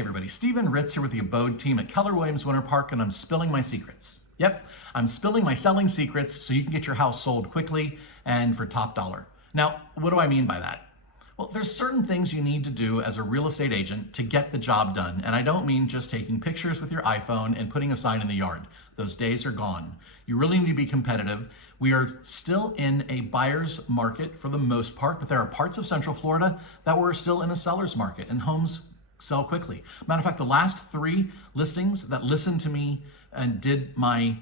Hey everybody, Steven Ritz here with the Abode team at Keller Williams Winter Park, and I'm spilling my secrets. Yep, I'm spilling my selling secrets so you can get your house sold quickly and for top dollar. Now, what do I mean by that? Well, there's certain things you need to do as a real estate agent to get the job done. And I don't mean just taking pictures with your iPhone and putting a sign in the yard. Those days are gone. You really need to be competitive. We are still in a buyer's market for the most part, but there are parts of Central Florida that we're still in a seller's market, and homes sell quickly. Matter of fact, the last 3 listings that listened to me and did my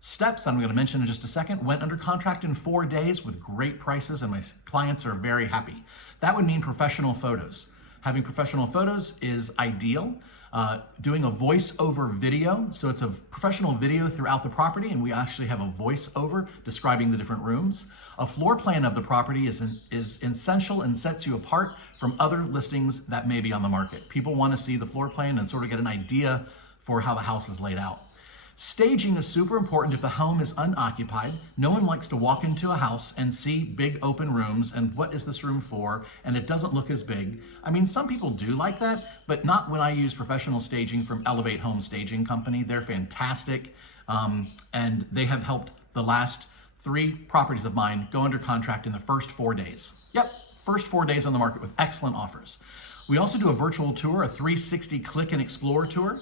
steps that I'm going to mention in just a second went under contract in 4 days with great prices, and my clients are very happy. That would mean professional photos. Having professional photos is ideal. Doing a voice-over video, so it's a professional video throughout the property, and we actually have a voice-over describing the different rooms. A floor plan of the property is essential and sets you apart from other listings that may be on the market. People want to see the floor plan and sort of get an idea for how the house is laid out. Staging is super important if the home is unoccupied. No one likes to walk into a house and see big open rooms and what is this room for, and it doesn't look as big. I mean, some people do like that, but not when I use professional staging from Elevate Home Staging Company. They're fantastic, and they have helped the last 3 properties of mine go under contract in the first 4 days. Yep, first 4 days on the market with excellent offers. We also do a virtual tour, a 360 click and explore tour.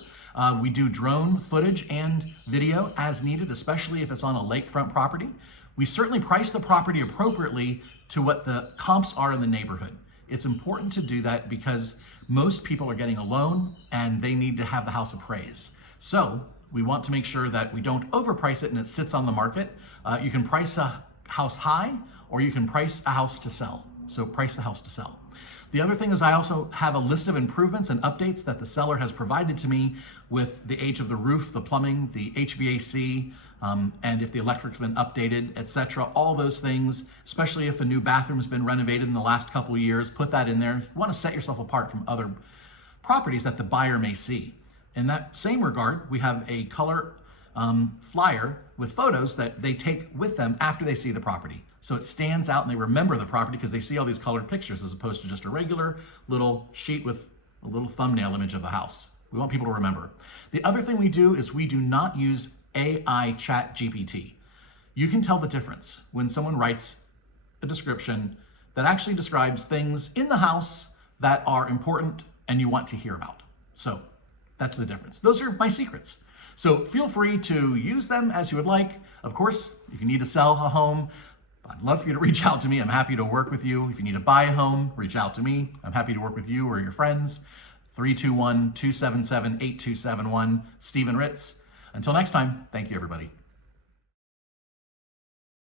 We do drone footage and video as needed, especially if it's on a lakefront property. We certainly price the property appropriately to what the comps are in the neighborhood. It's important to do that because most people are getting a loan and they need to have the house appraised. So we want to make sure that we don't overprice it and it sits on the market. You can price a house high, or you can price a house to sell. So price the house to sell. The other thing is I also have a list of improvements and updates that the seller has provided to me with the age of the roof, the plumbing, the HVAC, and if the electric's been updated, etc. All those things, especially if a new bathroom's been renovated in the last couple of years, put that in there. You want to set yourself apart from other properties that the buyer may see. In that same regard, we have a color flyer with photos that they take with them after they see the property. So it stands out and they remember the property because they see all these colored pictures as opposed to just a regular little sheet with a little thumbnail image of the house. We want people to remember. The other thing we do is we do not use AI chat GPT. You can tell the difference when someone writes a description that actually describes things in the house that are important and you want to hear about. So that's the difference. Those are my secrets. So feel free to use them as you would like. Of course, if you need to sell a home, I'd love for you to reach out to me. I'm happy to work with you. If you need to buy a home, reach out to me. I'm happy to work with you or your friends. 321-277-8271, Steven Ritz. Until next time, thank you, everybody.